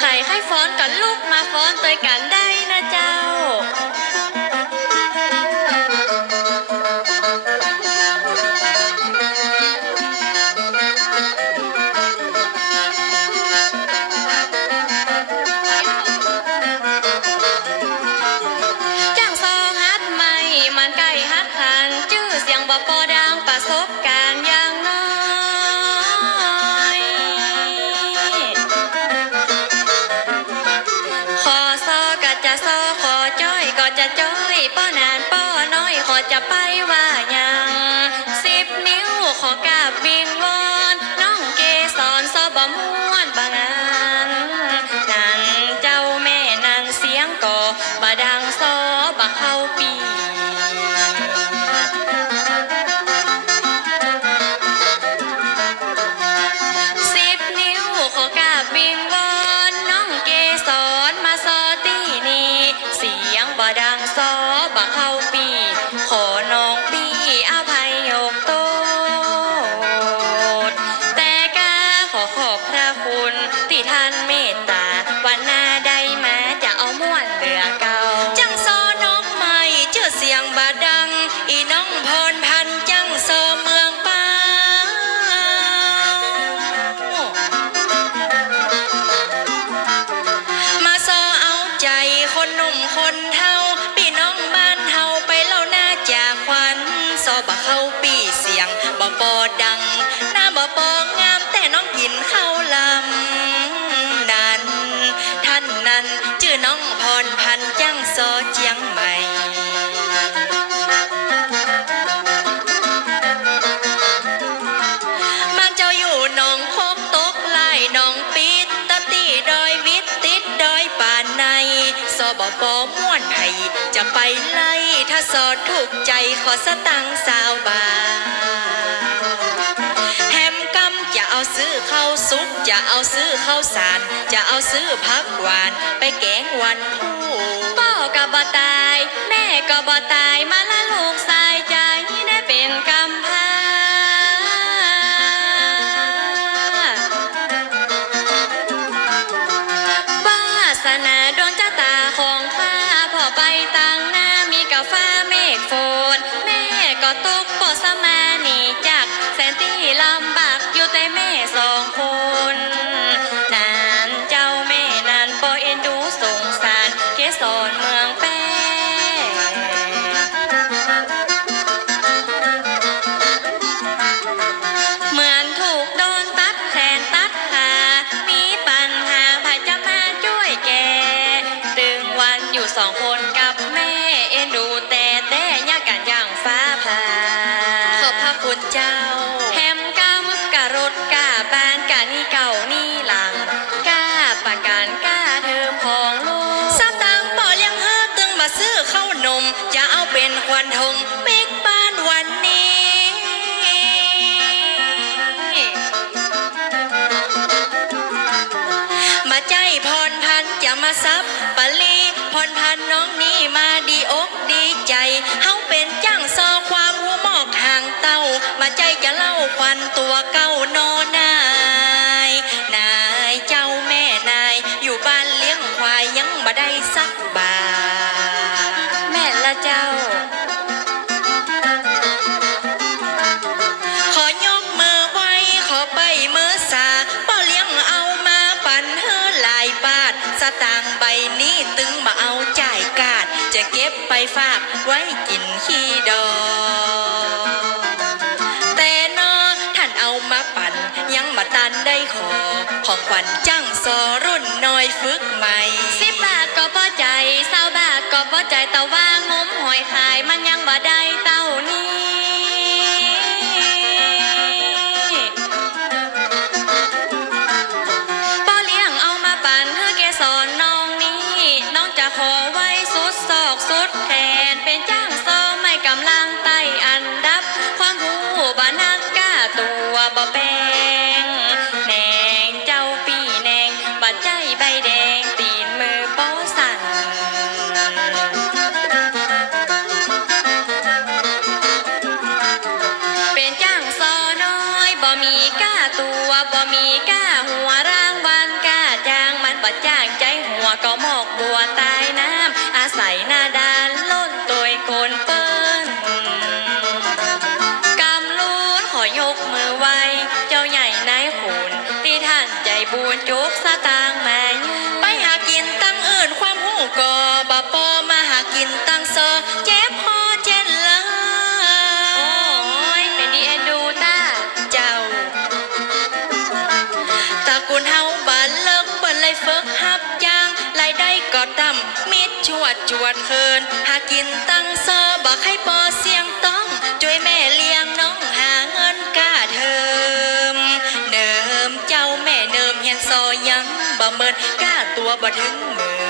ใครใครฟ้อนกันลูกมาฟ้อนตัวกันได้ ขอจะไปว่ายังสิบนิ้วขอกราบวิงวอน บ่ปอดัง หน้าบ่ปองามแต่น้องกินข้าวลำนั้นท่านนั้นชื่อน้องพรพันจังโซเจียงใหม่บ้าเจ้าอยู่หนองโคกตกไล่หนองปิดตะตีดอยวิทติดดอยป่าในสบปม่วนไทยจะไปไล่ ถ้าสอดถูกใจขอสตังสาวบา อาซื้อข้าวซุปจะเอาซื้อข้าวสาร จะเอาซื้อพักหวาน ไปแกงวันคู่พ่อก็บ่ตาย แม่ก็บ่ตายมาละลูกสายใจได้เป็นกำพร้าวาสนาดวงชะตาของข้าพอไปต่างหน้ามีกาฟ้าเมฆฝนแม่ก็ตกปอสมา เจ้า แฮมกำกะรถกะบานกะนี่เก่านี่หลังกะประกันกะเทอมของลูกสตางค์บ่เลี้ยงเฮอตึงมาซื้อข้าวนม จะเอาเป็นควันทงเปิกบ้านวันนี้ มาใจพรพันจะมาซับปะลีพรพันน้องนี้มาดีอก มาใจจะเล่าควันตัวเก้านอนายนายเจ้าแม่นาย อยู่บ้านเลี้ยงควายยังบ่ได้สักบาทแม่ละเจ้า ขอยกมือไว้ขอไปมือสาป้อเลี้ยงเอามาปั่นเฮอหลายบาทสตางค์ใบนี้ตึงมาเอาจ่ายกาด จะเก็บไปฝากไว้กินขี้ องขวัญจังซอรุ่นน้อยฝึกใหม่สิบบาทก็พอใจเศร้าบาทก็พอใจแต่ว่างมหอยขายมันยังบ่ได้เต้ จากใจหัวก็หมอกบัวตายนะ จวดจวดเคินหากินตั้งซอบักให้ปอเสียงต้องช่วยแม่เลี้ยงน้องหาเงินกาเทิมเนิมเจ้าแม่เนิมเฮียนซอยังบ่เมินกล้าตัวบ่ถึงมือ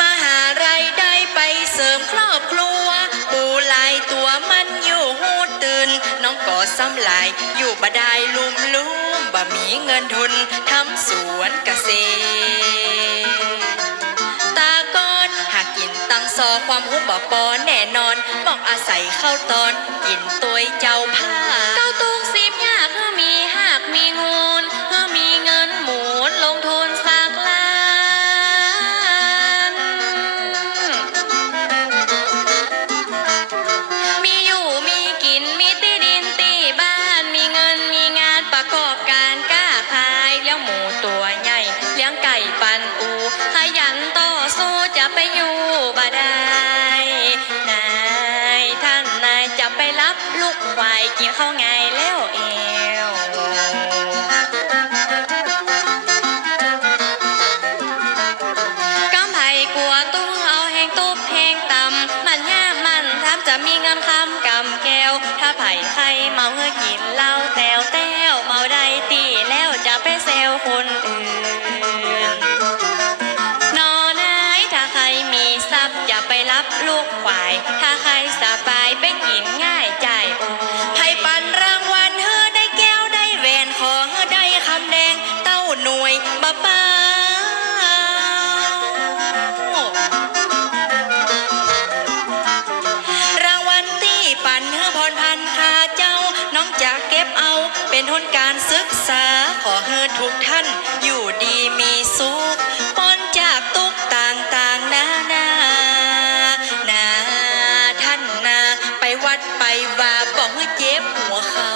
มาหารายได้ไปเสริมครอบครัวปูหลายตัวมันอยู่หูตื่นน้องก็ซ้ำลายอยู่บ่ได้ลุมลุม บ่มีเงินทุนทำสวนเกษตร ตาก้อนหากกินตังซอความหูบ่ปอแน่นอนมอกอาศัยเข้าตอน กินตัวเจ้าผ้าเก้าตรง คนอื่น เป็นทุนการศึกษาขอเฮอทุกท่านอยู่ดีมีสุขพ้นจากทุกต่างๆนานานาท่านนาไปวัดไปว่าบอกให้เจ็บหัวเขา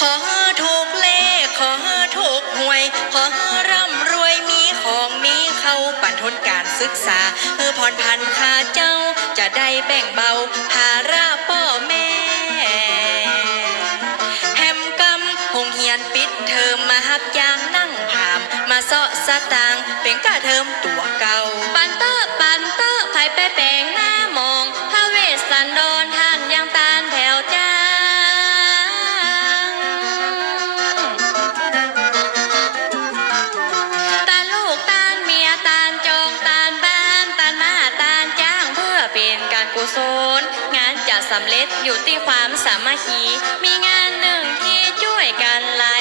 ขอให้ถูกเลขขอให้ถูกหวย ขอให้ร่ำรวยมีของมีเขาปันทุนการ ศึกษาเออพรพันข้าเจ้าจะได้แบ่งเบาภาระพ่อ ศลงานจะสำเร็จอยู่ที่ความสามัคคี มีงานหนึ่งที่ช่วยกันละ